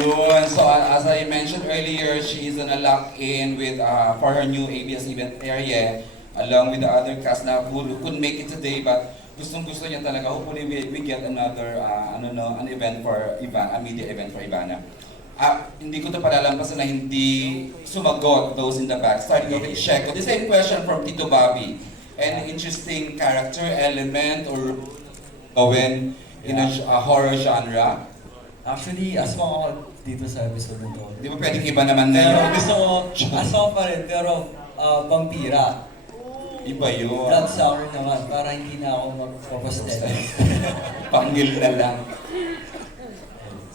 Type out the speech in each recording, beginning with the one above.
uh, as I mentioned earlier, she is on a lock-in with uh, for her new ABS event area, along with the other cast na who, who couldn't make it today, but gustong gusto niya talaga. Hopefully, we, we get another uh, ano no, an event for Ivan, a media event for Ivana. Ah, hindi ko to palalampasan na hindi sumagot those in the back. Starting with Sheko. The same question from Tito Bobby. Any interesting character, element, or gawin in a, a horror genre? Actually, aswang ako dito sa episode na to. Di ba pwedeng iba naman na Pero yun? gusto ko, aswang pa rin, pero uh, vampira. Iba yun. Blood sucker naman, para hindi na ako magpapastel. Pangil na lang.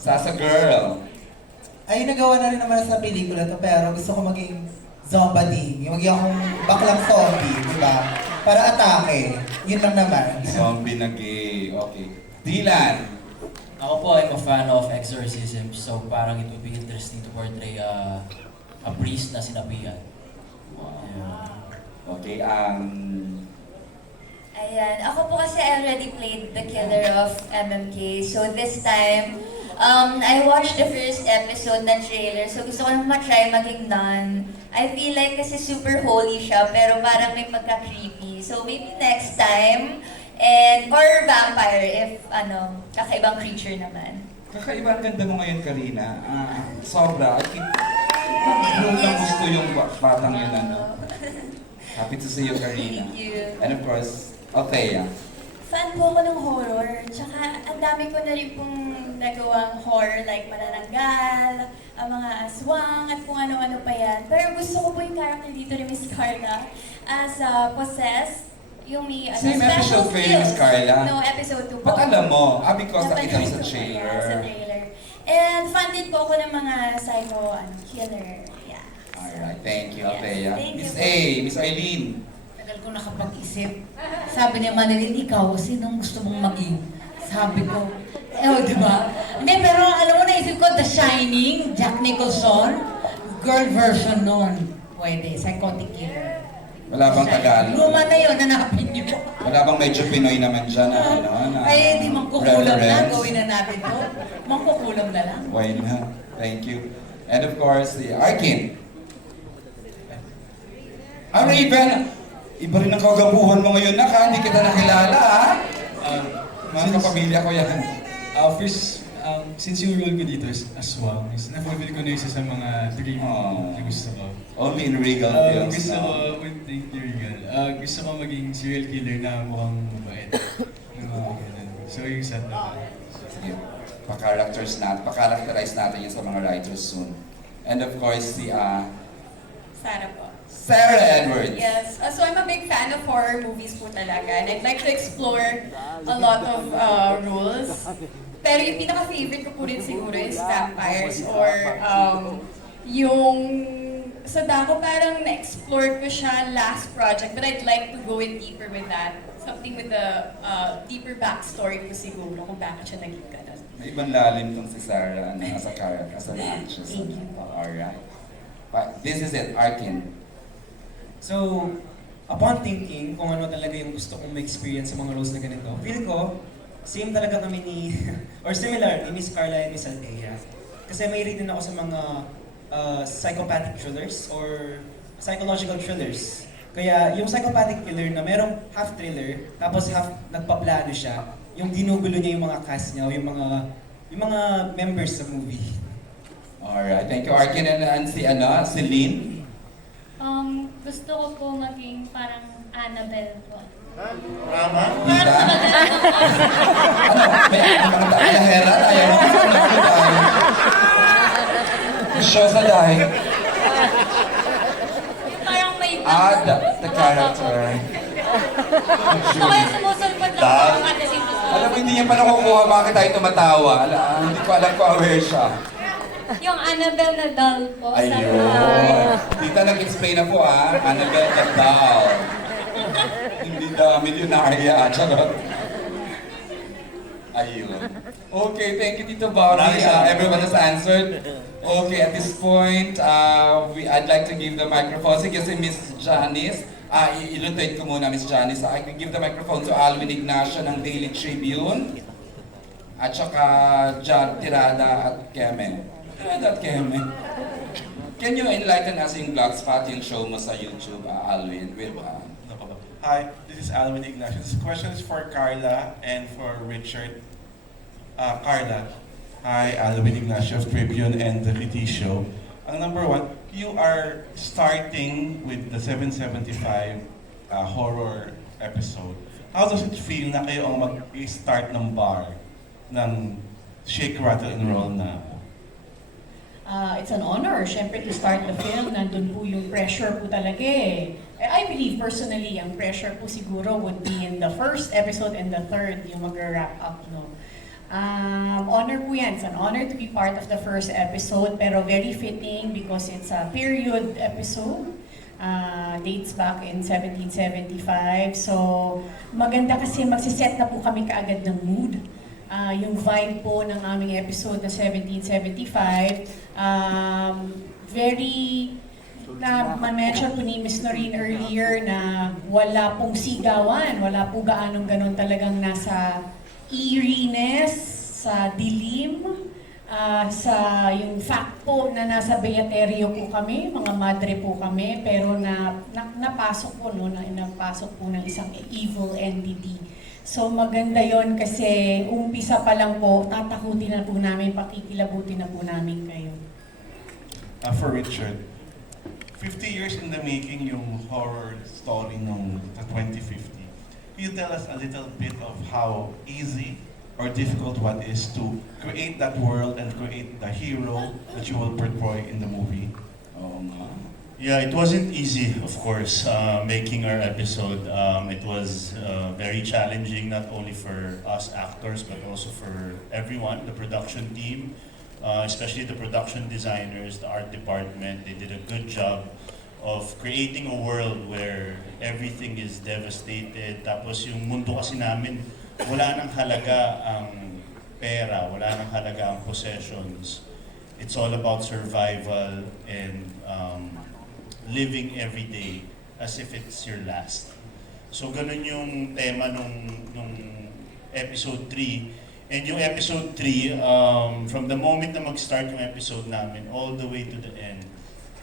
Sasa girl. Ay, nagawa na rin naman sa pelikula to, pero gusto ko maging zombie. Yung maging akong baklang zombie, di ba? Para atake. Yun lang naman. Zombie na gay. Okay. Dylan. Ako po, I'm a fan of exorcism, so parang it would be interesting to portray a, a priest na sinabihan. Yeah. Okay, um... Ayan. Ako po kasi I already played the killer of MMK. So this time, um, I watched the first episode na trailer. So gusto ko na matry maging nun. I feel like kasi super holy siya, pero parang may pagka-creepy. So maybe next time, and or vampire if ano, kakaibang creature naman. Kakaiba ang ganda mo ngayon, Karina. Ah, sobra. I nag-grow na gusto yung ba- batang yun, ano. Happy to see you, Karina. Thank you. And of course, Althea. Fan po ako ng horror. Tsaka ang dami ko na rin pong nagawang horror like Manananggal, ang mga aswang, at kung ano-ano pa yan. Pero gusto ko po yung character dito ni Miss Carla as uh, Possessed. Yung may ano, Same special episode kayo ni skills. Carla? No, episode 2 po. Ba't alam mo? Ah, because nakita mo Napanood sa ko po, yeah, sa trailer. trailer. And fan din po ako ng mga psycho ano, killer. Yeah. Alright, thank you, Yes, Althea. thank you Miss po. A, Miss Eileen. Tagal ko nakapag-isip. Sabi ni Manilin, ikaw, sinong gusto mong maging? Sabi ko, eh, oh, di ba? Hindi, pero alam mo, naisip ko, The Shining, Jack Nicholson, girl version nun. Pwede, psychotic killer. Wala bang Tagalog? Luma na yun, hanapin niyo. Wala bang medyo Pinoy naman dyan na ano? Na Ay, di mangkukulam na, reference? gawin na natin to. Mangkukulam na lang. Why not? Thank you. And of course, the Arkin. Ah, Raven! Iba rin ang kagabuhan mo ngayon, nak, ha? Hindi kita nakilala, ha? Um, Mga kapamilya ko yan. uh, first, um, since yung role ko dito is aswang, is na-fulfill ko na isa sa mga dream Oh. na gusto ko. Only in Regal Um, Films gusto now. ko, with thank you, Regal. Uh, gusto ko maging serial killer na mukhang mabait. Na mga ganun. So yung set na Sige, pa-characters natin, pa-characterize natin yan sa mga writers soon. And of course, si uh, Sana po. Sarah Edwards. Yes. Uh, so I'm a big fan of horror movies po talaga. And I'd like to explore a lot of uh, rules. Pero yung pinaka-favorite ko po rin siguro is vampires or um, yung sa Daco parang na-explore ko siya last project but I'd like to go in deeper with that. Something with the uh, deeper backstory ko siguro kung bakit siya naging ganun. May ibang lalim tong si Sarah ano, as a character, as an actress. Thank you. Alright. But this is it, Arkin. So, upon thinking kung ano talaga yung gusto kong ma-experience sa mga roles na ganito, feel ko, same talaga kami ni, or similar ni Miss Carla and Miss Althea. Kasi may din ako sa mga uh, psychopathic thrillers or psychological thrillers. Kaya yung psychopathic killer na merong half thriller, tapos half nagpaplano siya, yung ginugulo niya yung mga cast niya o yung mga yung mga members sa movie. Alright, thank you, Arkin. And, and si, ano, si Lynn. Um, gusto ko po maging parang Annabelle po. Tita. ano, may mga lahera tayo. Show sa dahi. Parang may Ah, the, the character. Gusto ko yung sumusulpot lang ang kasi Alam mo, hindi niya pa nakukuha bakit tayo tumatawa. Ala, hindi ko alam kung aware siya. Yung Annabelle na doll po sa Ayun. Tita, nag-explain na po ah. Annabelle the doll. The milyonarya. Charot. Ayun. Okay, thank you, Tito Bobby. Uh, everyone has answered. Okay, at this point, uh, we, I'd like to give the microphone. Sige, si Miss Janice. Ah, uh, i-rotate ko muna, Miss Janice. I can give the microphone to Alvin Ignacio ng Daily Tribune. At saka Jad Tirada at Kemen. Try that, Keme. Can you enlighten us yung vlog spot yung show mo sa YouTube, uh, Alwin? With, uh. Hi, this is Alvin Ignatius. This question is for Carla and for Richard. Uh, Carla. Hi, Alvin Ignatius of Tribune and the Kitty Show. Ang number one, you are starting with the 775 uh, horror episode. How does it feel na kayo ang mag-start ng bar ng Shake, Rattle, and Roll na? Uh, it's an honor, syempre, to start the film. Nandun po yung pressure po talaga eh. I believe personally, ang pressure po siguro would be in the first episode and the third, yung mag-wrap up, no? Um, honor po yan. It's an honor to be part of the first episode, pero very fitting because it's a period episode. Uh, dates back in 1775. So, maganda kasi magsiset na po kami kaagad ng mood. Ah, yung vibe po ng aming episode na 1775, um, very, na ma-mention po ni Miss Noreen earlier na wala pong sigawan, wala po gaanong ganun talagang nasa eeriness, sa dilim, ah, sa yung fact po na nasa Beaterio po kami, mga madre po kami, pero na, na napasok po no, na napasok po ng isang evil entity. So maganda yon kasi umpisa pa lang po, tatakutin na po namin, pakikilabutin na po namin kayo. Uh, for Richard, 50 years in the making yung horror story nung sa 2050. Can you tell us a little bit of how easy or difficult what is to create that world and create the hero that you will portray in the movie? nga. Yeah, it wasn't easy, of course, uh, making our episode. Um, it was uh, very challenging, not only for us actors, but also for everyone, the production team, uh, especially the production designers, the art department. They did a good job of creating a world where everything is devastated. Tapos yung mundo kasi namin, wala nang halaga ang pera, wala nang halaga ang possessions. It's all about survival and um, living every day as if it's your last. So ganun yung tema nung, nung episode 3. And yung episode 3, um, from the moment na mag-start yung episode namin, all the way to the end,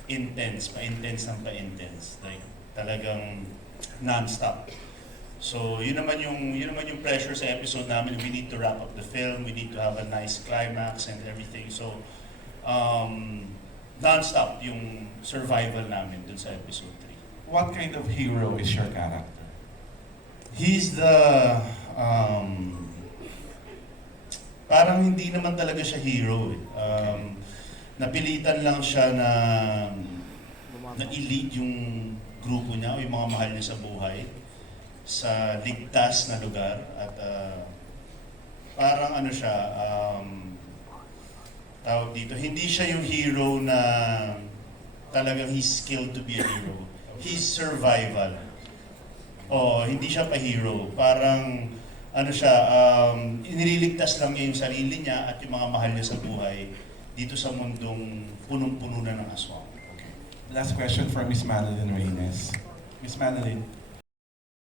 intense, pa-intense ng pa-intense. Like, talagang non-stop. So, yun naman yung yun naman yung pressure sa episode namin. We need to wrap up the film. We need to have a nice climax and everything. So, um, non-stop yung survival namin dun sa episode 3. What kind of hero is your character? He's the um, parang hindi naman talaga siya hero eh. Um, napilitan lang siya na na i-lead yung grupo niya o yung mga mahal niya sa buhay sa ligtas na lugar at uh, parang ano siya um, tawag dito hindi siya yung hero na talagang he's skilled to be a hero. He's survival. Oh hindi siya pa hero parang ano siya um, inililigtas lang niya yung sarili niya at yung mga mahal niya sa buhay dito sa mundong punong-puno na ng aswang Last question for Miss Madeline Reynes. Miss Madeline,